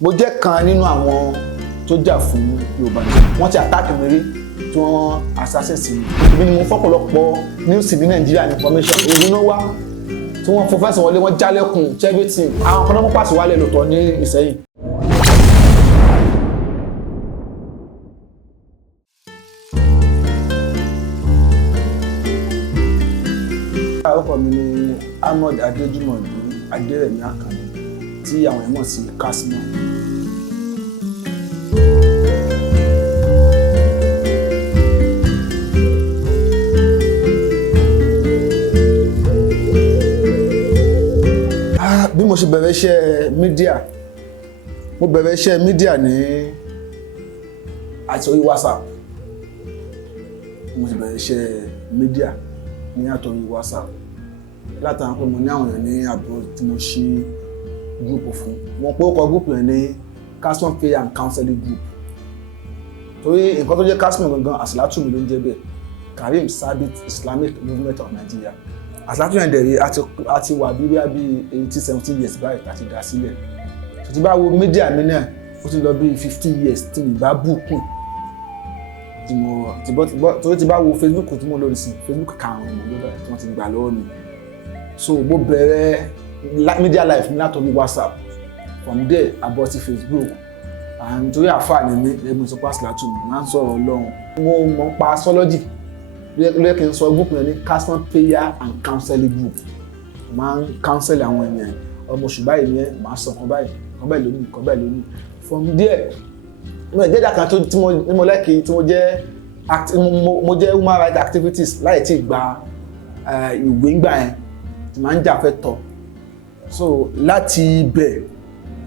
mo jẹ́ kan nínú àwọn tó jà fún Yorùbá Nation. Wọ́n ti attack mi rí tí wọ́n assassin mi. Èmi ni mo fọ́pọ̀lọpọ̀ news ní Nàìjíríà ní information. Èyí ló wá tí wọ́n fọfẹ́sì wọlé wọ́n jálẹ̀kùn everything. Àwọn kan náà mú pàṣẹ wálé lòtọ́ ní Ìṣẹ́yìn. Orúkọ mi ni Ahmed Adéjúmọ̀ Adérẹ̀mí Àkànní tí àwọn èèyàn mọ̀ sí Kasmon. Bí mo ṣe bẹ̀rẹ̀ iṣẹ́ mídíà, mo bẹ̀rẹ̀ iṣẹ́ mídíà ní àti orí WhatsApp. Mo ṣe bẹ̀rẹ̀ iṣẹ́ mídíà ní àtòrí WhatsApp. Látara pé mo ní àwọn èèyàn ní abroad tí mo ṣí gúrùpù fún. Mo pé ó kọ gúrùpù yẹn ní Kasmon Prayer and Counseling Group. Torí nǹkan tó jẹ́ Kasmon gangan àsìlátù mi ló ń jẹ́ bẹ́ẹ̀. Karim Sabit Islamic Movement of Nigeria. Àsìlátù yẹn dẹ̀rẹ̀ àti wà bí 17 years báyìí láti dá sílẹ̀. Tó ti bá wo mídíà mi náà, ó ti lọ bí 15 years tí mi bá bùkún. Torí ti bá wo Facebook tí mo lórí sí, Facebook karùn-ún mo lórí tí wọ́n ti gbà lọ́wọ́ mi. So mo bẹ̀rẹ̀ media life mi látọ̀rí WhatsApp. From there I bought Facebook. And torí àfáà ni mi ẹgbẹ́ tó pàṣẹ látù mi máa ń sọ̀rọ̀ Ọlọ́run. Mo mọ̀ pa astrology. Lóyè kí n sọ group yẹn ní Kasmon Prayer and Counseling Group. Máa ń counsel àwọn èèyàn. Ọmọ oṣù báyìí ni màá sọ kan báyìí lónìí, kan báyìí lónìí. From there, mo jẹ́ ìdá kan tí mo lẹ́kì tí mo jẹ́ human rights activities láì tí gba ìwé ńgbà yẹn tí máa ń jà fẹ́ tọ́. So láti ibẹ̀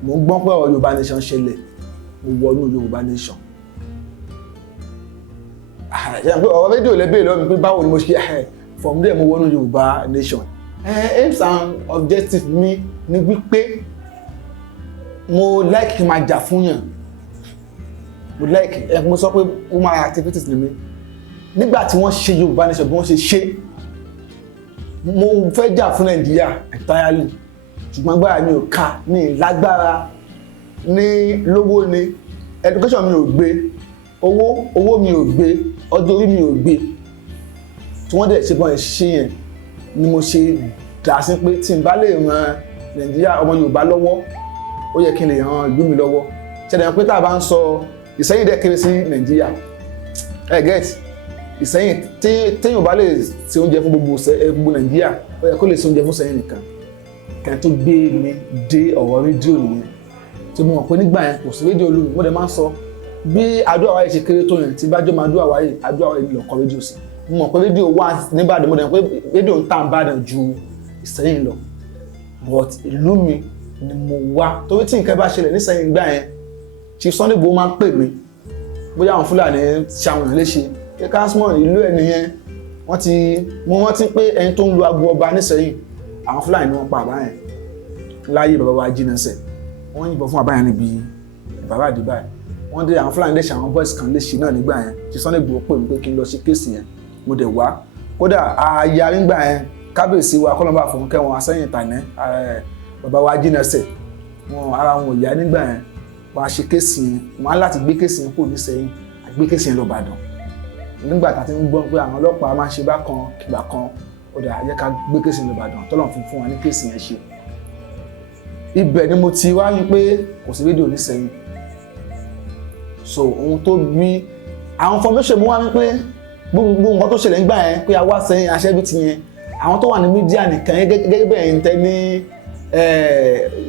mo ń gbọ́ pé ọ̀rọ̀ Yorùbá Nation ṣẹlẹ̀, mo wọnú Yorùbá Nation. Ọ̀rọ̀ rédíò lẹ́bẹ̀ẹ́ lọ́wọ́ mi pé báwo ni mo ṣe from there mo wọnú Yorùbá Nation. Aims and objectives mi ni wípé mo like kí n máa jà fún yàn. Mo sọ pé human rights activities ni mi. Nígbà tí wọ́n ṣe Yorùbá Nation bí wọ́n ṣe ṣe, mo fẹ́ jà fún Nàìjíríà entirely. Ṣùgbọ́n agbára mi ò ká, ní lágbára, ní lówó ni, education mi ò gbé, owó mi ò gbé, ọjọ́ orí mi ò gbé. Tí wọ́n dẹ̀ ṣe bọ́n ṣe yẹn ni mo ṣe dá sí pé tí n bá lè ran Nàìjíríà ọmọ Yorùbá lọ́wọ́, ó yẹ kí n lè ran ìlú mi lọ́wọ́. Ṣẹ̀dá pé tá a bá ń sọ Ìṣẹ́yìn dẹ̀ kéré sí Nàìjíríà. Get Ìṣẹ́yìn téèyàn bá lè ṣe oúnjẹ fún gbogbo Nàìjíríà, ó yẹ kó lè ṣe oúnjẹ fún Ìṣẹ́yìn nìkan. Kẹ́ni tó gbé mi dé ọ̀rọ̀ rédíò nìyẹn. Tí mo mọ̀ pé nígbà yẹn kò sí rédíò olú mi, mo dẹ̀ máa ń sọ bí Adó Àwáyé ṣe kéré tó yẹn tí bá jọ máa Adó Àwáyé ni lọ́kọ̀ rédíò sí. Mo mọ̀ pé rédíò wà níbàdàn, mo dẹ̀ mọ̀ pé rédíò ń tà Ìbàdàn ju Ìṣẹ́yìn lọ. But ìlú mi ni mo wá. Torí tí nǹkan bá ṣẹlẹ̀ níṣẹ́yìn gbà yẹn, Chief Sunday Igboo máa ń pè mí. Bóyá àwọn Fúlàní ṣàwọn èèyàn léṣe. Pé Kasmon ìlú ẹ̀ nìyẹn. Mo rántí pé ẹni tó ń lu ago ọba níṣẹ́yìn, àwọn Fúlàní ni wọ́n pa àbá yẹn. Láyé bàbá wa Jínẹsẹ̀. Wọ́n yìnbọn fún àbá yẹn níbi bàbá àdìbà yẹn. Wọ́n dé àwọn Fúlàní léṣe àwọn boys kan léṣe náà nígbà yẹn. Chief Sunday Igboo pè mí pé kí n lọ sí kéèsì yẹn. Mo dẹ̀ wá. Kódà aya nígbà yẹn kábíyèsí wa kọ́lọ́mbà fún kẹ́wọn asẹ́yìn tànẹ́ bàbá wa Jínẹsẹ̀. Ara wọn ò yá nígbà yẹn. Wọ́n á ṣe kéèsì yẹn. Wọ́n á láti gbé kéèsì yẹn kò ní sẹ́yìn. Àgbé kéèsì yẹn lọ Ìbàdàn. Nígbà tá a ti ń gbọ́ pé àwọn ọlọ́pàá máa ń ṣe bákan kìgbà kan, ó dà jẹ́ ká gbé kéèsì yẹn lọ Ìbàdàn tọ́lọ̀ fún wa ní kéèsì yẹn ṣe. Ibẹ̀ ni mo ti wá wípé kò sí rédíò ní sẹ́yìn. So ohun tó bí àwọn information mo wá wípé gbogbo nǹkan tó ṣẹlẹ̀ nígbà yẹn pé a wá sẹ́yìn aṣẹ́bí ti yẹn, àwọn tó wà ní mídíà nìkan gẹ́gẹ́ bẹ́ẹ̀ ń tẹ ní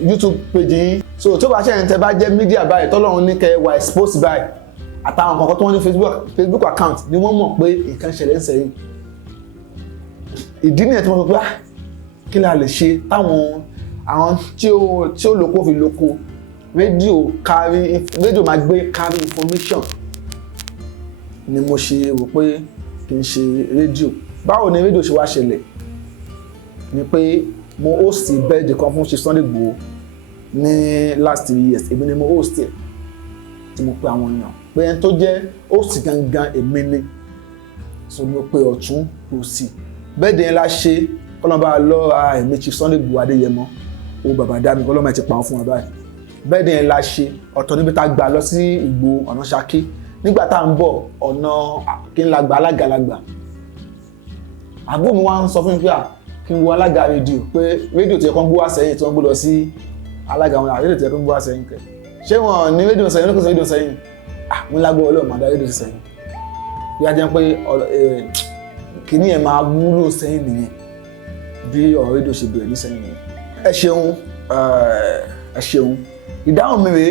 YouTube page yín. So tó bá ṣe ń tẹ bá jẹ́ mídíà báyìí tọ́lọ́run ní kẹ́ wà expose báyìí àtàwọn kankan tó wọ́n ní Facebook account ni wọ́n mọ̀ pé nǹkan ṣẹlẹ̀ ń sẹ́yìn. Ìdí nìyẹn tí wọ́n sọ pé kí la lè ṣe táwọn àwọn tí ó lóko fi lóko, rédíò máa gbé carry information ni mo ṣe rò pé kí n ṣe rédíò. Báwo ni rédíò ṣe wá ṣẹlẹ̀? Ni pé mo host birthday kan fún Chief Sunday Igboo ní last 3 years. Èmi ni mo host ẹ̀ tí mo pe àwọn èèyàn pé ẹni tó jẹ́ host gangan èmi ni. So mo pe ọ̀tún òsì. Birthday yẹn la ṣe kọ́lọ́mbà lọ èmi Chief Sunday Adeyemo Igboho bàbá dá mi kọ́lọ́mbà ti pa wọ́n fún wa báyìí. bẹ́ẹ̀ ni la ṣe ọ̀tọ̀ níbi tá a gbà lọ sí Ìgbò ọ̀nà Ṣakí nígbà tá à ń bọ̀ ọ̀nà kí n la gba alágalagba àbúrò mi wá ń sọ fún mi pé kí n wo alága rédíò pé rédíò tí ẹ̀kan gbé wá sẹ́yìn tí wọ́n gbé lọ sí alága wọn rédíò tí ẹ̀kan gbé wá sẹ́yìn kẹ́ ṣé wọn ní rédíò sẹ́yìn ní kò sí rédíò sẹ́yìn mo lágbó ọlọ́run àdá rédíò sẹ́yìn bí a jẹ́ pé kìíní ẹ̀ máa wúlò sẹ́yìn nìyẹn bí ọ̀rọ̀ rédíò ṣe bẹ̀rẹ̀ ní sẹ́yìn nìyẹn. ẹ ṣeun ìdáhùn mi rèé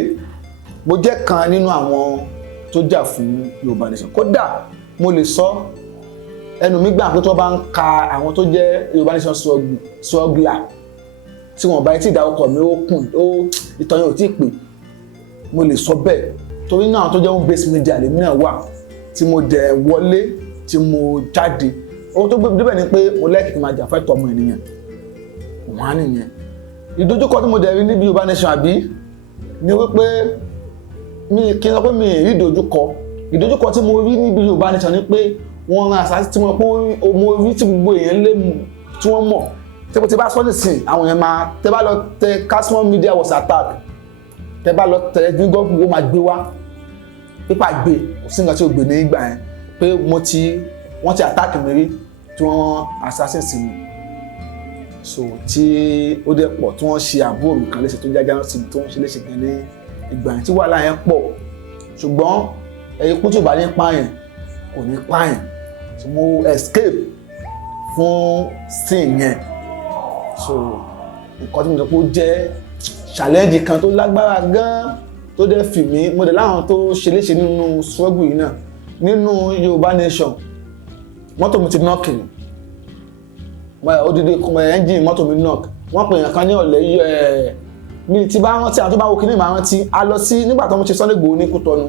mo jẹ́ kan nínú àwọn tó jà fún Yorùbá Nation kódà mo lè sọ ẹnu mi gbà pé tó bá ń ka àwọn tó jẹ́ Yorùbá Nation struggler tí wọ́n bá ti ìdáwọ́kọ̀ mi ó kùn ìtàn yẹn ò tí ì pè mo lè sọ bẹ́ẹ̀ torí náà tó jẹ́ home based media lèmi náà wà tí mo dẹ̀ wọlé tí mo jáde ohun tó gbé débẹ̀ ni pé mo lẹ́kìkì máa jà fẹ́tọ̀ ọmọ ènìyàn wọ́n á nìyẹn ìdojúkọ tí mo dẹ̀ rí níbi Yorùbá Nation àbí ni wípé kí n sọ pé mi ì rí ìdojúkọ tí mo rí níbi Yorùbá Nation ni pé wọ́n ran àṣà tí mo pé mo rí tí gbogbo èèyàn lé tí wọ́n mọ̀ tí bá sọ́dọ̀ sí àwọn èèyàn máa tẹ́ bá lọ tẹ Kasmon Media was attacked tẹ́ bá lọ tẹ ní gọ́ọ̀gù ó máa gbé wá pípa gbé kò sí nǹkan tí ó gbé ní ìgbà yẹn pé wọ́n ti attack mi rí tí wọ́n assassin sí mi so tí ó dẹ̀ pọ̀ tí wọ́n ṣe àbúrò mi kan léṣe tó jájá sí mi tí wọ́n ṣe léṣe gan ní ìgbà yẹn tí wàhálà yẹn pọ̀ ṣùgbọ́n ẹ̀yìn kú tí ò bá ní pààyàn kò ní pààyàn so mo escape fún sin yẹn so nǹkan tí mo sọ pé ó jẹ́ challenge kan tó lágbára gan tó dẹ̀ fi mí mo dẹ̀ láwọn tó ṣe léṣe nínú struggle yìí náà nínú Yorùbá Nation mọ́tò mi ti nọ́ọ̀kì odidi ẹ́ńjìn mọ́tò mi nọ́ọ̀kì wọ́n pè yàn kan ní ọ̀lẹ́ mi ti bá rántí àwọn tó bá wo kíní máa rántí a lọ sí nígbà tó mo ṣe Sunday Igboho ní Kútọ́nù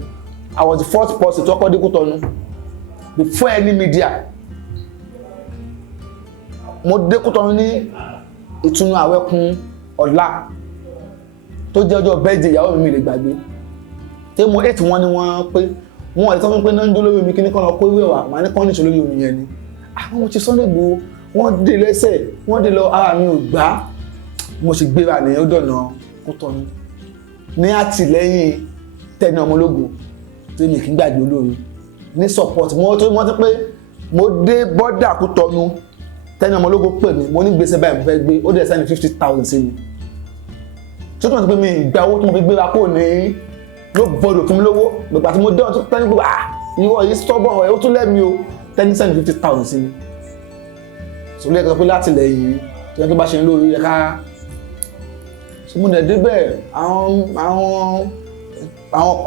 I was the first person tó kọ́ dé Kútọ́nù before any media mo dé Kútọ́nù ní ìtúnu àwẹ̀kún ọ̀la tó jẹ́ ọjọ́ birthday ìyàwó mi lè gbàgbé tí mo 8 wọn ni wọ́n pé wọ́n ẹ̀ tó fún pé náà ń jó lórí omi kí ní kọ́ lọ kó ìwé wà máa ní kọ́ níṣẹ́ lórí omi yẹn ni àwọn mo ti Sunday Igboho wọ́n dé lẹ́sẹ̀ wọ́n dé lọ ara mi ò gbá mo sì gbéra ní ó dọ̀nà Kútọ́nù ní àtìlẹ́yìn Tẹ́ni Ọmọlógo tí mi kì í gbàgbé olórí ní support mo ti pé mo dé bọ́dà Kútọ́nù Tẹ́ni Ọmọlógo pè mí mo ní gbèsè báyìí mo fẹ́ gbé ó dẹ̀ sẹ́ni 50,000 sí mi tó túnmọ̀ sí pé mi ìgbà owó tí mo fi gbéra kó ní ló bọ́dọ̀ fún mi lówó gbogbo àti mo dé ọ̀tún Tẹ́ni gbogbo ìwọ yìí stubborn ẹ̀ ó tún lẹ́mi o Tẹ́ni sẹ́ni 50,000 sí mi so lè kọ́ pé láti lẹ́yìn tí wọ́n tó bá ṣe ń lórí ẹ̀ka so mo dẹ̀ débẹ̀ àwọn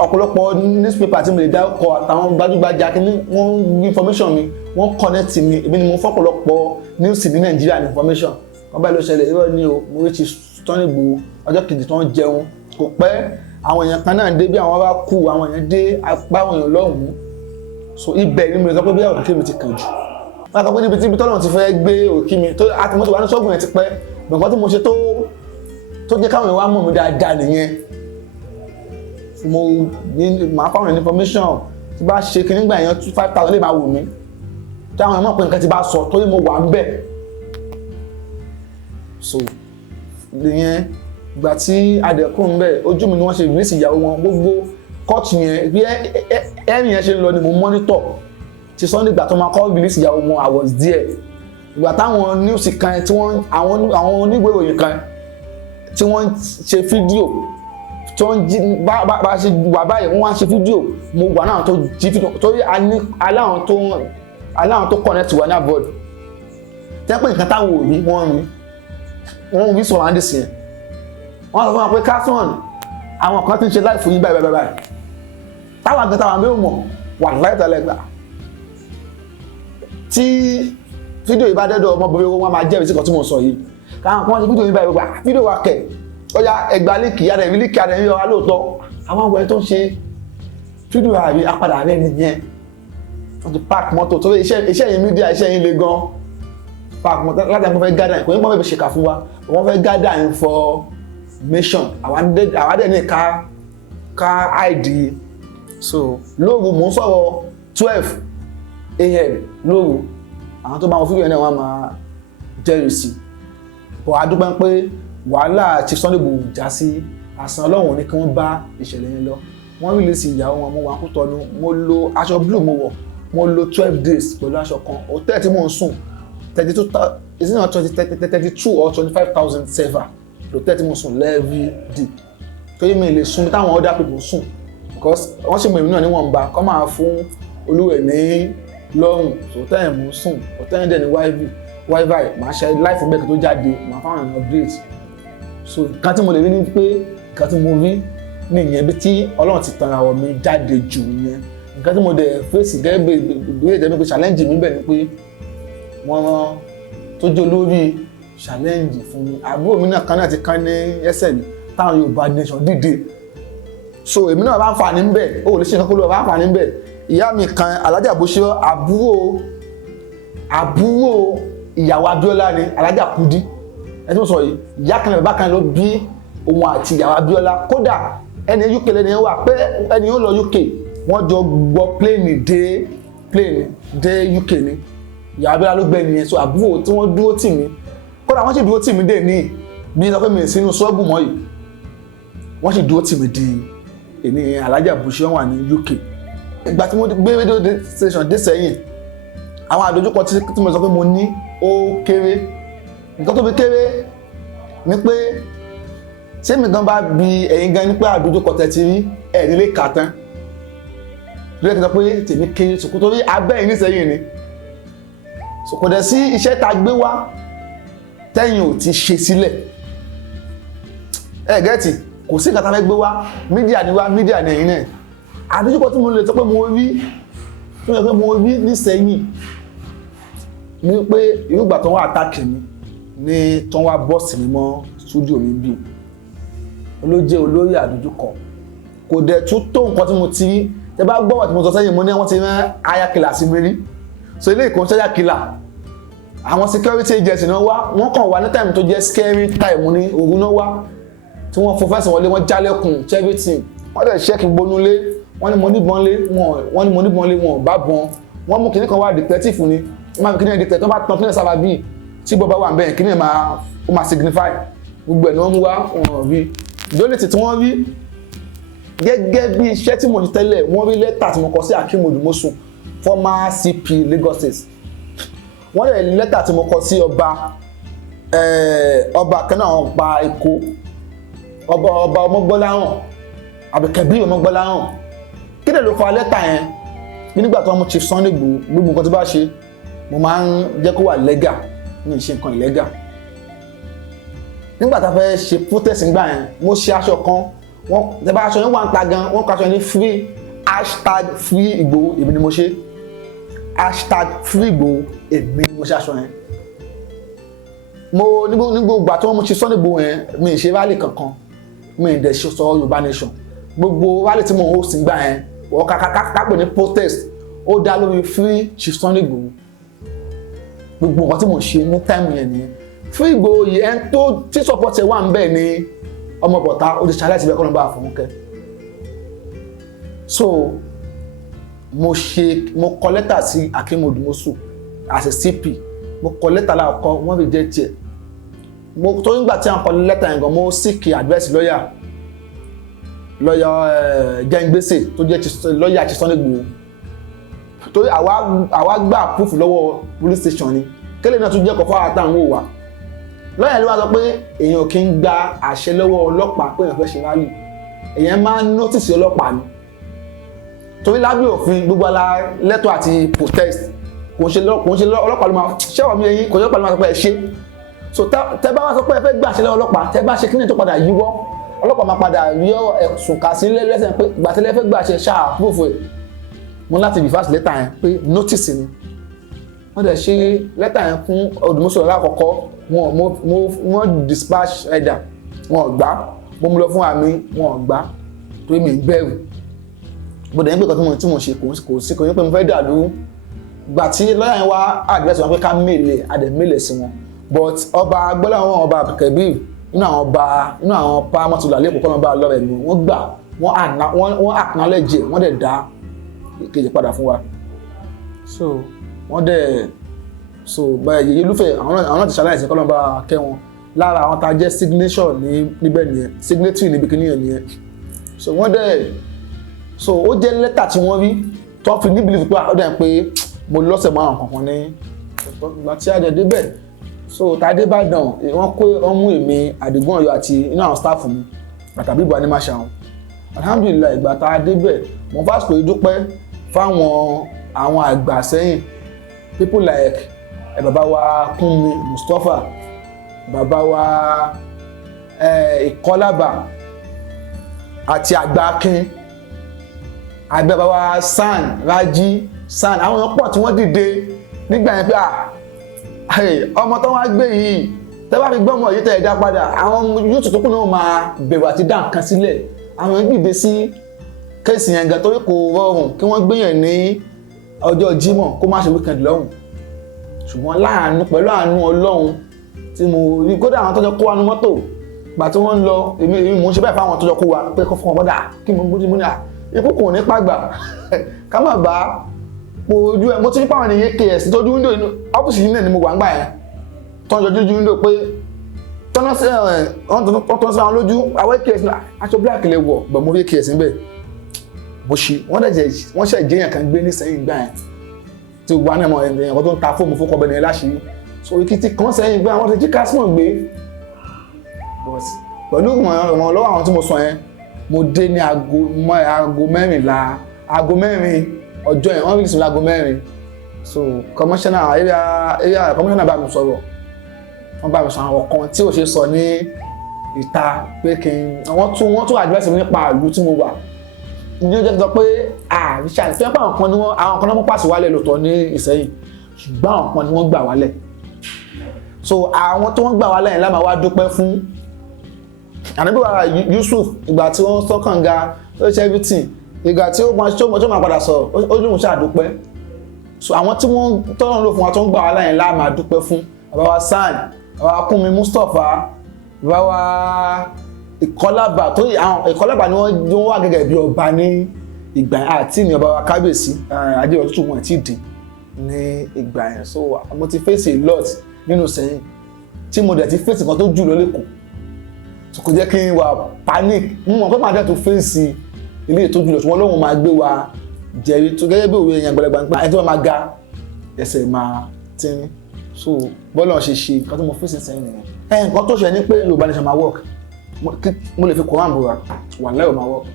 ọ̀pọ̀lọpọ̀ newspaper tí mo lè dárúkọ àtàwọn gbajúgbajà kí wọ́n ní information mi wọ́n connect mi èmi ni mo fọ́pọ̀lọpọ̀ news ní Nàìjíríà ní information wọ́n bá lọ ṣẹlẹ̀ irọ́ ni o mo rí Chief Sunday Igboho ọjọ́ kejì tó ń jẹun kò pẹ́ àwọn èèyàn kan náà dé bí àwọn bá kú àwọn èèyàn dé apá àwọn èèyàn lọ́hùn-ún so ibẹ̀ ni mo lè sọ pé bí àwọn òkè mi ti kàn jù wọ́n sọ pé níbi tí tọ́lọ́run ti fẹ́ gbé òkè mi tó àti mo ti wà ní ṣọ́ọ̀gùn yẹn ti pẹ́ nǹkan tí mo ṣe tó jẹ́ káwọn èèyàn wá mọ̀ mí dáadáa nìyẹn mo máa fáwọn èèyàn information tí bá ṣe kí nígbà yẹn 5,000 lè máa wù mí tí àwọn èèyàn mọ̀ pé nǹkan ti bá sọ torí mo wà ń bẹ̀ so ìyẹn ìgbà tí adẹ̀kùn ń bẹ̀ ojú mi ni wọ́n ṣe release ìyàwó wọn gbogbo kọ́ọ̀tù yẹn bí ẹ̀rìn yẹn ṣe lọ ni mo monitor ti Sunday ìgbà tó máa kọ́ release ìyàwó wọn I was there ìgbà táwọn news kan tí wọ́n àwọn onígbé ìròyìn kan tí wọ́n ṣe fídíò tí wọ́n jí bá ṣe wà báyìí wọ́n wá ṣe fídíò mo wà náà tó jí fídíò torí aláwọn tó connect wà ní abroad tẹ́ pé nǹkan táwọn òbí wọ́n rí sọ̀rọ̀ àndì sí ẹ̀ wọ́n sọ fún wa pé Kasmon àwọn kan ti ń ṣe láì fún yín báyìí táwọn àgbẹ̀ta wà mẹ́rin mọ̀ wà láìtàlẹ́gbà tí fídíò yìí bá dẹ́dọ̀ ọmọbìnrin wọn máa jẹ́rìí sí kan tí mo sọ yìí káwọn kan ṣe fídíò yìí báyìí gbà fídíò wa kẹ̀ ó yá ẹgbà líkì yára ẹ̀rí líkì yára ẹ̀rí ọ̀rá lóòótọ́ àwọn àwọn ẹni tó ń ṣe fídíò àrí apàdà rẹ̀ nìyẹn wọ́n ti park mọ́tò tó iṣẹ́ yìí mídíà iṣẹ́ yìí le gan park mọ́tò láti ẹ̀kọ́ fẹ́ gádà ìkòyìn pọ́n fẹ́ ṣèkà fún wa wọ́n fẹ́ gádà information àwádẹ́ ní ká ID so lóru mò ń sọ̀rọ̀ 12 AM lóru àwọn tó bá wọn fídíò yẹn náà wọ́n máa jẹ́rìí sí bọ̀ a dúpẹ́ pé wàhálà Chief Sunday Igboho já sí àsán ọlọ́run ní kí wọ́n bá ìṣẹ̀lẹ̀ yẹn lọ wọ́n release ìyàwó wọn mo wà kú tọ́nu mo lo aṣọ blue mo wọ̀ mo lo 12 days pẹ̀lú aṣọ kan hòtẹ́ẹ̀lì tí mò ń sùn 32 or 25,000 server hòtẹ́ẹ̀lì tí mò ń sùn every day torí mi lè sùn táwọn other people sùn because wọ́n ṣe mọ̀ èmi náà níwọ̀n bá kọ́ máa fún olúwẹ̀ ní lọ́rùn hòtẹ́ẹ̀lì mò ń sùn hòtẹ́ẹ̀lì dẹ̀ ní wifi màá ṣe life bẹ́ẹ̀ tó jáde màá fáwọn èèyàn update so nǹkan tí mo lè rí ni pé nǹkan tí mo rí ní ìyẹn bí tí ọlọ́run ti tan àwọ̀ mi jáde jù yẹn nǹkan tí mo dẹ̀ fèsì gẹ́gẹ́ bí ìdúró ìdẹ́mi pé challenge mi bẹ̀ ni pé wọ́n tó jẹ́ olórí challenge fún mi àbúrò mi náà kan náà ti kán ní ẹsẹ̀ mi táwọn Yorùbá Nation dìde so èmi náà bá ń fa ní bẹ̀ ó lè ṣe nǹkan kó lọ bá ń fa ní bẹ̀ ìyá mi kan Alájà Bóṣírọ́ àbúrò ìyàwó Abíọ́lá ni Alájà Kúdí ẹni tó sọ yìí ìyá kan bàbá kan ló bí òun àti ìyàwó Abíọ́lá kódà ẹni UK lẹ́ni wà pé ẹni yóò lọ UK wọ́n jọ gbọ́ plane dé UK ni ìyàwó Abíọ́lá ló gbé nìyẹn so àbúrò tí wọ́n dúró tì mí kódà wọ́n sì dúró tì mí dé ní bí sọ pé mi sínú ṣọ́ọ̀bù mọ́ yìí wọ́n sì dúró tì mí di èmi Alájà Bóṣírọ́ wà ní UK ìgbà tí mo gbé rédíò station dé sẹ́yìn àwọn àdójúkọ tí mo sọ pé mo ní ó kéré nǹkan tó fi kéré ni pé ṣé mi gan bá bi ẹ̀yin gan ní pé àdójúkọ tẹ̀ ti rí ẹ̀ nílé kà tán lórí ẹ̀kọ́ pé tèmi kéré sòkò torí abẹ́ yìí nísẹ́yìn ni sòkò dẹ̀ sí iṣẹ́ ta gbé wá tẹ́yìn ò ti ṣe sílẹ̀ ẹ̀ gẹ́tì kò sí nǹkan tá fẹ́ gbé wá mídíà ni wá mídíà ni ẹ̀yin náà àdójúkọ tí mo lè sọ pé mo rí nísẹ́yìn ní pé irúgbà tó wá àtàkì mi ní tó wá bọ́ọ̀sì mi mọ́ stúdíò mi bí olójẹ́ olórí àdójúkọ kò dẹ̀ tún tó nǹkan tí mo ti rí tẹ bá gbọ́wọ̀ tí mo sọ sẹ́yìn mo ní wọ́n ti rán ayakìlà sí mi rí so ilé ìkọ́ńṣẹ́ ayakìlà àwọn security agency náà wá wọ́n kàn wá ní time tó jẹ́ scary time ní òru náà wá tí wọ́n fún fẹ́sìn wọlé wọ́n jálẹ̀kùn everything wọ́n dẹ̀ ṣẹ́kì gbónúlé wọ́n ní mo níbọn lé wọn ò bá bọn wọ́n mú kinní kan wá detective ni wọ́n máa fi kinní detective tó bá tán kinní sábà bíi tí bọ́ bá wà bẹ́ẹ̀ kinní máa signify gbogbo ẹ̀ ni wọ́n mú wá wọn rí ìdólè tí wọ́n rí gẹ́gẹ́ bí iṣẹ́ tí mo ní tẹ́lẹ̀ wọ́n rí lẹ́tà tí mo kọ sí Akeem Odumosun former CP Lagos State wọ́n rí lẹ́tà tí mo kọ sí ọba kan náà ọba Èkó ọba Ọmọgbọ́láhàn àbẹ̀kẹ̀bí Ọmọgbọ́láhàn kí lè ló fa lẹ́tà yẹn nígbà tó wọ́n mú Chief Sunday Igboo gbogbo nǹkan tí bá ṣe mo máa ń jẹ́ kó wà legal ní ìṣe nǹkan illegal nígbà tá a fẹ́ ṣe protest nígbà yẹn mo ṣe aṣọ kan wọ́n tẹ́bá aṣọ yẹn wà ń ta gan wọ́n kọ aṣọ yẹn ní #free Igboho èmi ni mo ṣe #free Igboho èmi ni mo ṣe aṣọ yẹn mo ní gbogbo ìgbà tí wọ́n mú Chief Sunday Igboo yẹn mi ì ṣe rally kankan mi ì dẹ̀ ṣe sọ Yorùbá Nation gbogbo rally tí mo ń host nígbà yẹn wọ́n kápẹ́ ní protest ó dá lórí free Chief Sunday Igboo gbogbo nǹkan tí mo ṣe ní time yẹn nìyẹn free Igboho yìí ẹni tó tí support ẹ wà ń bẹ̀ ni ọmọ bọ̀tá ó ti ṣàlàyé síbẹ̀ kọ́ ló ń bá Àfọ̀nkẹ́ so mo kọ lẹ́tà sí Akeem Odumosun as a CP mo kọ lẹ́tà láàkọ́ wọ́n fi jẹ́ tiẹ̀ tó nígbà tí a kọ lẹ́tà yẹn gan mo seek advice lọ́yà Jẹ́ngbèsè tó jẹ́ lọ́yà Chief Sunday Igboo torí àwa gbà proof lọ́wọ́ police station ni kẹ́lẹ́ náà tún jẹ́ kọ́ fáwọn àtàwọn òwà lọ́yà ló wá sọ pé èèyàn kì í gba àṣẹ lọ́wọ́ ọlọ́pàá pé èèyàn fẹ́ ṣe rally èèyàn máa ń notice ọlọ́pàá ni torí lábẹ́ òfin gbogbo ala lẹ́tọ̀ àti protest kò ń ṣe ọlọ́pàá ló máa ṣẹ́wọ̀n mi ẹyin kò ń ṣe ọlọ́pàá ló máa sọ pé ẹ ṣe so tẹ bá wá sọ pé ẹ fẹ́ gbà àṣẹ lọ́wọ́ ọlọ́pàá tẹ bá ṣe kí ni tó padà yíwọ́ ọlọ́pàá máa padà rí ẹ̀sùn kà sí lẹ́sẹ̀ pé gbàtẹ́lẹ́ fẹ́ gbà àṣẹ ṣáà proof ẹ̀ mo láti reverse lẹ́tà yẹn pé notice ni wọ́n dẹ̀ ṣe lẹ́tà yẹn fún Odumosun lákọ̀ọ́kọ́ wọ́n dispatch ẹ̀dà wọn gbà mo mú lọ fún àmì wọn gbà torí mi bẹ̀rù bọ́dẹ̀ yẹn pé kan tí mo ṣe kò sí kò ní pé mo fẹ́ dàlú gbà tí lọ́yà yẹn wá àdírẹ́sì wọn pé ká mélè sí wọn but ọba Gbọ́láhàn ọba Kẹ̀bí nínú àwọn pàmòtìlá lẹ́kọ̀ọ́ kọ́ lọ́ba lọ́rẹ̀ ni wọ́n gbà wọ́n acknowledge wọ́n dẹ̀ dá kejì padà fún wa so báyìí yìí lúfẹ̀ àwọn náà ti ṣaláìsí kọ́ lọ́ba kẹ́ wọn lára àwọn tá a jẹ́ signature níbẹ̀ nìyẹn signatory níbi kí nìyẹn so wọ́n dẹ̀ so ó jẹ́ lẹ́tà tí wọ́n rí tó fi ní believe pé ó dẹ̀ pé mo lọ́sẹ̀ mọ́ àwọn kankan ní ìgbà tí a dẹ̀ débẹ̀ so tá a dé Ìbàdàn wọ́n mú èmi Àdìgún Ọ̀yọ́ àti inú àwọn staff mi àtàbí ìbò animation àwọn alhamdulilayi ìgbà tá a débẹ̀ mo fásitì pé dúpẹ́ fáwọn àwọn àgbà sẹ́yìn people like bàbá wa Kúnmi Mustapha bàbá wa Ìkọlábà àti àgbà Akin àgbà bàbá wa San Raji San àwọn èèyàn pọ̀ tí wọ́n dìde nígbà yẹn pé ọmọ tó wá gbé yìí tẹ́ bá fi gbọ́mọ yìí tẹ́ ẹ dá padà àwọn yóò tó kún náà máa bẹ̀rù àti dá nǹkan sílẹ̀ àwọn gbìdé sí kéèsì yẹn gan torí kò rọrùn kí wọ́n gbéyàn ní ọjọ́ Jímọ̀ kó má ṣe weekend lọ́hùn ṣùgbọ́n láàánú pẹ̀lú àánú Ọlọ́run tí mo rí kódà àwọn tọ́jọ́ kó wa ní mọ́tò gbà tí wọ́n ń lọ èmi mò ń ṣe báyìí fáwọn tọ́jọ́ kó wa pé kọ́ fún wọn bọ́dà kí mo gbójú mú ní ikú kò ní pàgbà ká má bá ojú ẹ mo ti ní pàwọn ènìyàn KS tójú wíńdò inú ọ́fíìsì yìí náà ni mo wà ń gbà yẹn tọ́jọ́ ojú wíńdò pé tọ́nà sí àwọn lójú àwọn KS náà aṣọ black lè wọ̀ bọ̀ mo rí KS níbẹ̀ bó ṣe wọ́n ṣe ìjẹyàn kan gbé ní sẹ́yìn gbà yẹn tí gbogbo àná ẹ̀mọ̀ ẹ̀yàn kan tó ń ta fóònù fún kọ́bẹ̀ ní láṣìírí so ìkìtì kan sẹ́yìn gbà wọ́n ti jí Kasmon gbé pẹ̀lú ìmọ̀ lọ́wọ́ àwọn tí mo sọ yẹn mo dé ní aago mẹ́rìnlá aago mẹ́rin ọjọ́ yẹn wọ́n rí ìsinmi aago mẹ́rin so commissioner bá mi sọ̀rọ̀ wọ́n bá mi sọ àwọn kan tí ò ṣe sọ ní ìta pé kí wọ́n tún àdírẹ́sì mi nípa ìlú tí mo wà ní ọjọ́ sọ pé Richard fẹ́ pé àwọn kan náà mú pàṣẹ wálẹ̀ lóòótọ́ ní Ìsẹ́yìn ṣùgbọ́n àwọn kan ni wọ́n gbà wálẹ̀ so àwọn tó wọ́n gbà wálẹ̀ yẹn lámà wá dúpẹ́ fún ànábì wa Yusuf ìgbà tí wọ́n sọ́kànga ó ṣe everything ìgbà tí ó máa padà sọ̀rọ̀ ó lóun ṣàdúpẹ́ so àwọn tí wọ́n tọ́nà lò fún wa tó ń gbà wálẹ̀ yẹn lámà dúpẹ́ fún bàbá wa San bàbá wa Kúnmi Mustapha bàbá wa Ìkọlábà tó àwọn Ìkọlábà ni wọ́n wà gẹ́gẹ́ bí ọba ní ìgbà yẹn àti ní ọba wa kábíyèsí Adéyọ̀ tuntun wọn ti dì ní ìgbà yẹn so mo ti face a lot nínú Ìsẹ́yìn tí mo dẹ̀ ti face nǹkan tó jù lọ lẹ́kọ̀ọ́ so kò jẹ́ kí n wà panic mo mọ̀ pé màá dẹ̀ tó face ilé ètò jùlọ ṣùgbọ́n lóhun máa gbé wa jẹ̀rí tó gẹ́gẹ́ bí òwe èèyàn gbẹ̀lẹ̀gbà ń pa ẹni tó máa ga ẹsẹ̀ máa tínrín so bọ́ọ̀lù ṣe ṣe nǹkan tó mo face Ìsẹ́yìn nìyẹn nǹkan tó ṣe ni pé Yorùbá Nation máa work mo lè fi Quran búra wà láyò máa work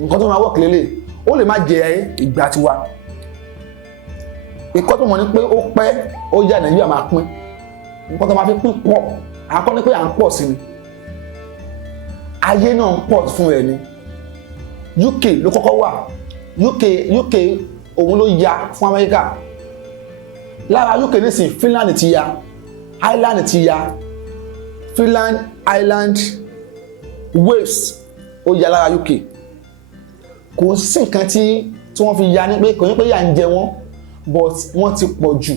nǹkan tó máa work lélẹ̀ ó lè má jẹ ìgbà tiwa nǹkan tó mọ̀ ní pé ó pẹ́ ó yá Nàìjíríà máa pín nǹkan tó máa fi pín pọ̀ àkọ́ ní pé à ń pọ̀ sí ni ayé náà ń pọ̀ fún ẹ̀ ni UK ló kọ́kọ́ wà UK òun ló ya fún Amẹ́ríkà lára UK nísìnyí Finland ti ya Ireland ti ya Finland Ireland Wales ó ya lára UK kò sí nǹkan tí wọ́n fi ya ní pé kò ní pé yà ń jẹ wọ́n but wọ́n ti pọ̀ jù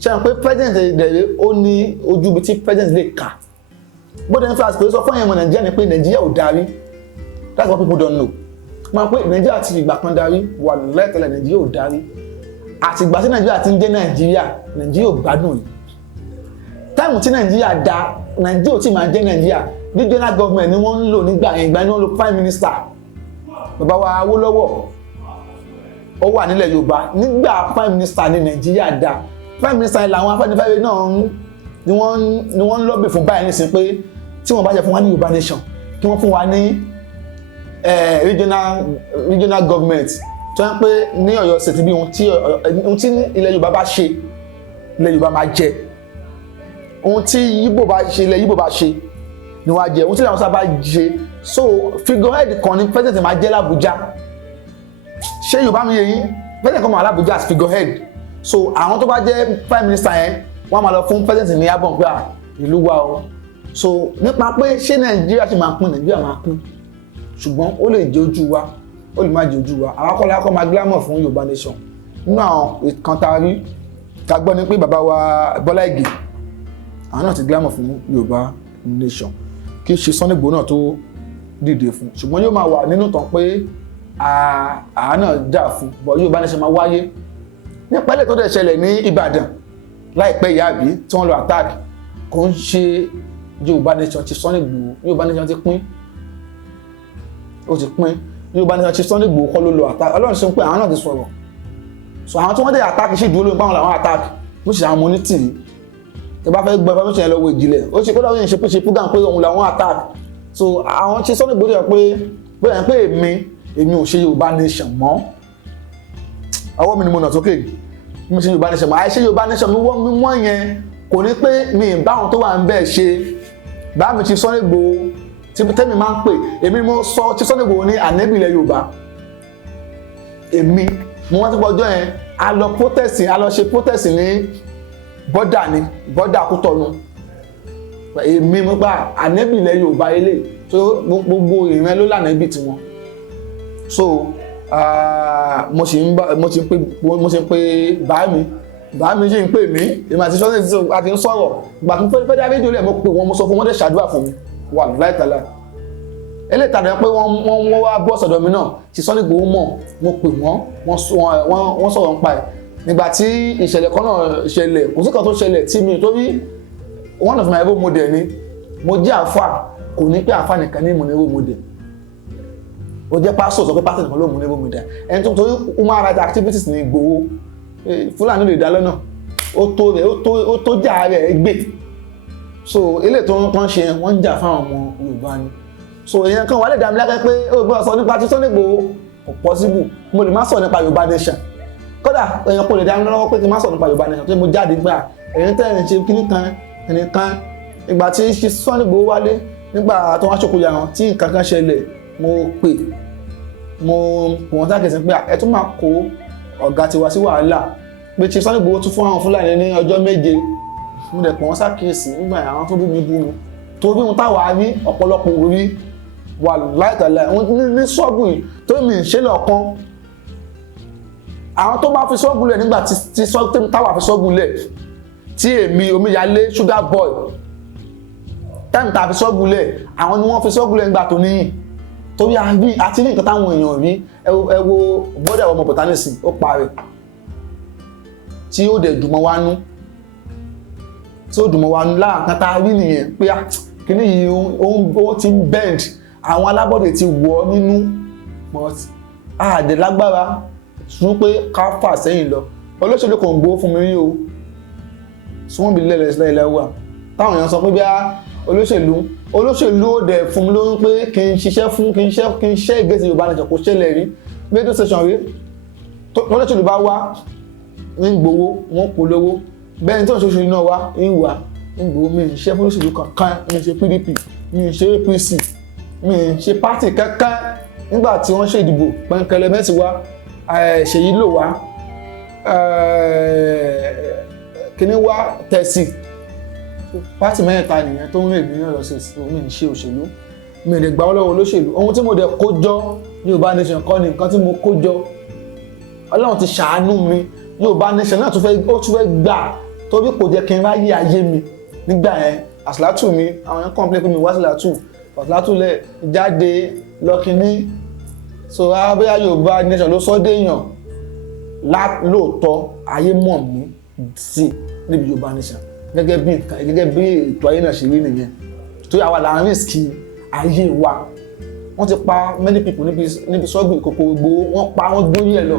ṣe àwọn pé president ìdẹ̀rẹ̀ ó ní ojú ibi tí president lè kà bó dẹ̀ ń fẹ́ àsìkò sọ fún ẹ̀yẹ̀mọ̀ Nàìjíríà ni pé Nàìjíríà ò darí that's what people don't know máa pé Nàìjíríà ti ìgbà kan darí wà lẹ́tẹ̀lẹ̀ Nàìjíríà ò darí àtìgbà tí Nàìjíríà ti ń jẹ́ Nàìjíríà ò gbádùn yìí táìmù tí Nàìjíríà da Nàìjíríà ò tí máa jẹ́ Nàìjíríà regional government ni wọ́n ń lò nígbà yẹn ìgbà ni wọ́n lo prime minister bàbá wa Awólọ́wọ̀ ó wà nílẹ̀ Yorùbá nígbà prime minister ní Nàìjíríà da prime minister yẹn làwọn Afẹ́nifẹ́re náà ni wọ́n ń lọ́bì fún báyìí nísìnyí pé tí wọ́n bá jẹ́ fún wa ní Yorùbá Nation kí wọ́n fún wa ní regional government tó ń pé ní Ọ̀yọ́ state bí ohun tí ilẹ̀ Yorùbá bá ṣe ilẹ̀ Yorùbá máa jẹ ohun tí Yíbò bá ṣe ilẹ̀ Yíbò bá ṣe ni wọ́n á jẹ ohun tí Hausa bá ṣe so figurehead kan ní president máa jẹ́ l'Abuja ṣé Yorùbá mi yẹ yín president kan máa l'Abuja as figurehead so àwọn tó bá jẹ́ prime minister yẹn wọ́n máa lọ fún president ní abọ́n pé ìlú wa o so nípa pé ṣé Nàìjíríà ṣe máa pín Nàìjíríà máa pín ṣùgbọ́n ó lè jẹ́ ojú wa ó lè má jẹ́ ojú wa àwọn akọ́lá akọ́ máa glamour fún Yorùbá Nation nínú àwọn ìkan tá a rí ká gbọ́ ni pé bàbá wa Bọ́lá Ìgè àwọn náà ti glamour fún Yorùbá Nation kí ṣe Sunday Igboho náà tó dìde fún ṣùgbọ́n yóò máa wà nínú tàn pé àá náà jà fún bọ́ Yorùbá Nation máa wáyé nípa ilé tó dẹ̀ ṣẹlẹ̀ ní Ìbàdàn láìpẹ́ ìyá àbí tí wọ́n lọ attack kò ń ṣe Yoruba Nation Chief Sunday Igboo Yoruba Nation ti pín ó ti pín Yoruba Nation Chief Sunday Igboo kọ́ ló lọ attack Ọlọ́run ṣe ń pé àwọn náà ti sọ̀rọ̀ so àwọn tí wọ́n dé attack ṣì dúró lórí pé àwọn làwọn attack bó ṣe àwọn monity tí bá fẹ́ gbọ́ information yẹn lọ́wọ́ ìjìnlẹ̀ ó ṣe kódà ó yẹn ṣe program pé òun làwọn attack so àwọn Chief Sunday Igboo pé bóyá pé èmi ò ṣe Yoruba Nation mọ́ ọwọ́ mi ni mo nà sókè mi ṣe Yoruba Nation mọ́ àìṣe Yoruba Nation mi wọ́n yẹn kò ní pé mi báwọn tó wà ń bẹ́ẹ̀ ṣe bá mi Chief Sunday Igboo tí tẹ́mi máa ń pè èmi mo sọ Chief Sunday Igboo ní ànẹ́bì ilẹ̀ Yorùbá èmi mo wá sí ọjọ́ yẹn a lọ ṣe protest ní bọ́dà Kútọ́nù èmi mo gba ànẹ́bì ilẹ̀ Yorùbá ilé tó gbogbo ìrìn ló lànẹ́bì tiwọn so mo sì ń pè bá mi ṣe ń pè mí èmi àti Sunday àti ń sọ̀rọ̀ ìgbà tó fẹ́ dá fídíò lẹ̀ mo pè wọ́n mo sọ fún wọn dẹ̀ ṣàdúrà fún mi wà láìtàlá eléyìí pé wọ́n wá bọ́ sọ̀dọ̀ mi náà tí Sunday Igboo mọ̀ mo pè wọ́n sọ̀rọ̀ nípa ẹ̀ nígbà tí ìṣẹ̀lẹ̀ kan náà ṣẹlẹ̀ kò sí kan tó ṣẹlẹ̀ tí mi torí one of my role model ni mo jẹ́ àfà kò ní pé àfà nìkan ní mo ní role model ó jẹ́ pásọ̀ sọ pé pásọ̀ nìkan ló mú ní role model ẹni tó torí human rights activities ní Ìgbòho Fúlàní lè dá lọ́nà ó tó jà rẹ̀ gbé so ilé tó ń ṣe wọ́n ń jà fáwọn ọmọ Yorùbá ni so èèyàn kan wà lè dá mi lákẹ́ pé ó gbọ́dọ̀ sọ nípa Chief Sunday Igboo kò possible mo lè má sọ nípa Yoruba Nation kódà èèyàn kò lè dá mi lọ́wọ́ pé kí n má sọ nípa Yoruba Nation tó mo jáde gbà èèyàn tẹ́ ẹ̀ ń ṣe kíní kan ìgbà tí Chief Sunday Igboo wálé nígbà tó wá ṣòkòyà hàn tí nǹkan kan ṣẹlẹ̀ mo pè wọ́n sákèsí pé ẹ tún máa kó ọ̀gá tiwa sí wàhálà pé Chief Sunday Igboo tún fún àwọn Fúlàní ní ọjọ́ 7 mo dẹ̀ pọ̀ wọ́n sákèsí nígbà àwọn tó bí mi bú mi torí wọn táwa rí ọ̀pọ̀lọpọ̀ orí wà láìtàlẹ̀ ní ṣọ́ọ̀bù yìí tó mi ń ṣe lọ́ọ̀kan àwọn tó bá fi ṣọ́ọ̀bù lẹ̀ nígbà tí táwa fi ṣọ́ọ̀bù lẹ̀ tí èmi omíyalé sugar boy táìmù tá a fi ṣọ́ọ̀bù lẹ̀ àwọn ni wọ́n fi ṣọ́ọ̀bù lẹ̀ nígbà tó níyìn torí àti ní nǹkan táwọn èèyàn rí ẹ wo bọ́dẹ̀ ọmọ bọ̀tánìsì ó parí tí ó dẹ̀ dùnmọ́ wá nú láàkán tá a rí nìyẹn pé kíní yìí ó ti bend àwọn alábọ̀dé ti wọ̀ nínú but àdè lágbára sún pé ká fà sẹ́yìn lọ olóṣèlú kò ń gbowó fún mi rí o súnmọ́ mi lẹ́lẹ̀ sílẹ̀ ilẹ̀ wà táwọn èèyàn sọ pé bí olóṣèlú ó dẹ̀ fún mi lórí pé kí n ṣiṣẹ́ fún kí n ṣe ìgbésí Yorùbá Nation kò ṣẹlẹ̀ rí radio station rí olóṣèlú bá wá ń gbowó wọn kò lówó bẹ́ẹ̀ ni tí òṣèlú náà wá ń wà ń gbowó mi ń ṣe fún olóṣèlú kankan mi ń ṣe PDP mi ń ṣe APC mi ń ṣe pátì kankan nígbà tí wọ́n ṣe ìdìbò pẹ̀ǹkẹ̀lẹ̀ mẹ́sì wá ṣèyí lò wá kíní wá tẹ̀sí pátì mẹ́ta nìyẹn tó ń rìn ní ọ̀rọ̀ sí mi ń ṣe òṣèlú mi ò lè gbà lọ́wọ́ olóṣèlú ohun tí mo dẹ̀ kó jọ Yorùbá Nation kọ́ ni nǹkan tí mo kó jọ Ọlọ́run ti ṣàánú mi Yorùbá Nation náà tún fẹ́ gbà torí kò jẹ́ kí n ráyè ayé mi nígbà yẹn àṣìlátù mi àwọn yẹn kọ́ńpilẹ̀ pé mi wá àṣìlátù lẹ̀ jáde lọ́kìnní so abẹ́yà Yorùbá Nation ló sọ déèyàn lóòótọ́ ayé mọ̀ mí sí níbi Yorùbá Nation gẹ́gẹ́ bí ètò ayé náà ṣe rí nìyẹn torí àwa là ń rìsíkì ayé wa wọ́n ti pa many people níbi sọ́ọ̀bù ìkòkò Ìgbòho wọ́n gbé orí ẹ̀ lọ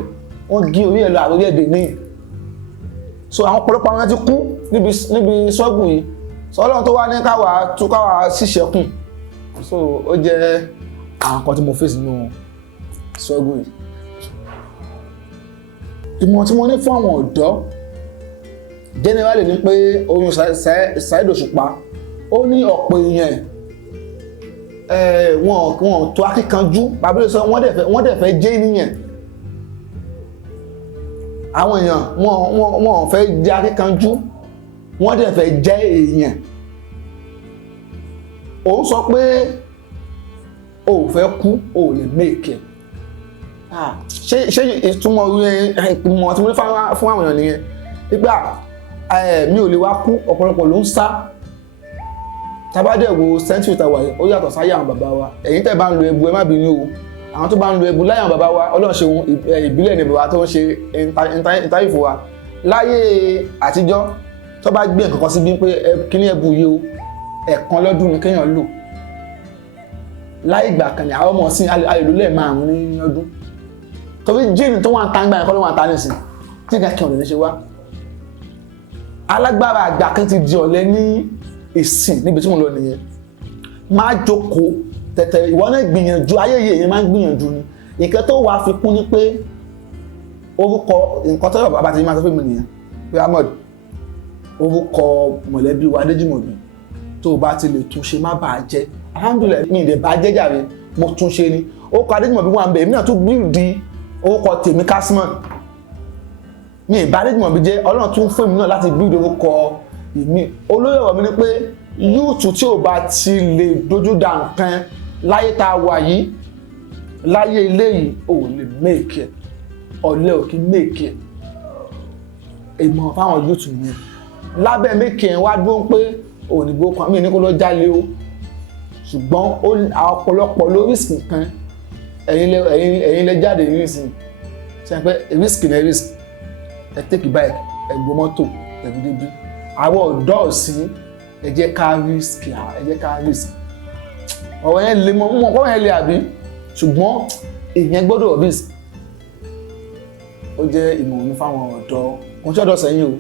wọ́n gé orí ẹ̀ lọ àròrí ẹ̀dẹ̀ ní so àwọn ọ̀pọ̀lọpọ̀ àwọn ti kú níbi sọ́ọ̀bù yìí so Ọlọ́run tó wá ní káwa ṣìṣẹ́kùn so ó jẹ́ àwọn kan tí mo fèsì nínú sọ́ọ̀bù yìí. Ìmọ̀ tí mo ní fún àwọn ọ̀dọ́ generally ni pé oyún Saheed Òṣùpá ó ní ọ̀pọ̀ èèyàn wọn tó akíkanjú bàbá sọ wọ́n dẹ̀ fẹ́ jẹ́ ènìyàn àwọn èèyàn wọn fẹ́ jẹ́ akíkanjú wọ́n dẹ̀ fẹ́ jẹ́ èèyàn òun sọ pé o ò fẹ́ kú o ò lè make ṣé ìtumọ̀ ìmọ̀ tí mo ní fún àwọn èèyàn nìyẹn nígbà mi ò lè wá kú ọ̀pọ̀lọpọ̀ ló ń sá tabadẹ̀ wo century tàwa yìí ó yàtọ̀ sáyé àwọn bàbá wa ẹ̀yin tẹ́ bá ń lo ẹbu ẹ má bínú o àwọn tó bá ń lo ẹbu láyé àwọn bàbá wa Ọlọ́run ṣe ohun ìbílẹ̀ ní bàbá tó ń ṣe ìtàrífò wa láyé àtijọ́ tó bá gbé nǹkan kan síbi pé kíní ẹbu yìí o ẹ̀kan lọ́dún ni kéèyàn lò láì ìgbà kan ní àwọn ọmọ sí ayèlú lẹ́ẹ̀márùn ní ọdún torí jíìnì tó wà ń ta ń gbà ẹ̀kọ́ ló wà ń ta nísìn tí nǹkan kí ọ̀rẹ́ ní ṣe wá alágbára àgbà kan ti di ọ̀lẹ ní ìsìn níbi tí mo lọ nìyẹn máa jókòó tẹ̀tẹ̀ ìwọ náà gbìyànjú ayé yìí èèyàn máa ń gbìyànjú ni nǹkan tó wàá fi kún ni pé orúkọ nǹkan tó yọ bàbá ti máa sọ fún mi nìyẹn pé Ahmed orúkọ mọ̀lẹ́bí wa Adéjùmọ̀bí tó o bá ti lè túnṣe má bàa jẹ́ alhamdulilayi mi ìdè bá jẹ́ jàre mo túnṣe ni orúkọ Adéjùmọ̀bí wà ń bẹ̀ èmi náà tún bíldì orúkọ tèmi Kasmon mi ìbá Adéjùmọ̀bí jẹ́ Ọlọ́run tún fún mi náà láti bíldì orúkọ ìmí olóyè ọ̀rọ̀ mi ni pé yúùtù tí ò bá ti lè dojú dá nǹkan láyé tá a wà yìí láyé ilé yìí ò lè méèkì ẹ̀ ọ̀lẹ ò kí méèkì ẹ̀ ìmọ̀ fáwọn yúùtù yẹn lábẹ́ méèkì ẹ̀ wá dúró pé òyìnbó kan mí ní kó lọ jálé o ṣùgbọ́n ọ̀pọ̀lọpọ̀ ló risk nǹkan ẹ̀yin lẹ jáde ní ìsìn ṣe pé risk ní risk ẹ take bike ẹ gbọ́ mọ́tò ẹ fi débi àwọn ọ̀dọ́ òsì ẹ jẹ́ ká risk ọ̀rọ̀ yẹn lè mọ́ ọ̀rọ̀ yẹn lè àbí ṣùgbọ́n èèyàn gbọ́dọ̀ risk ó jẹ́ ìmọ̀ràn mi fáwọn ọ̀dọ́ kò tí ọ̀dọ́ sẹ́yìn o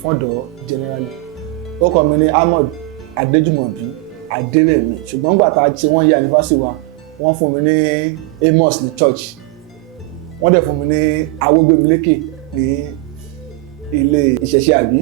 fún ọ̀dọ́ generally ó kọ́ mi ní Ahmed Adéjùmọ̀bí Adérẹ̀mí ṣùgbọ́n gbà tá a ṣe wọ́n yẹ anniversary wa wọ́n fún mi ní Amos ní church wọ́n dẹ̀ fún mi ní Awógbémilékè ní ilé ìṣẹ̀ṣe àbí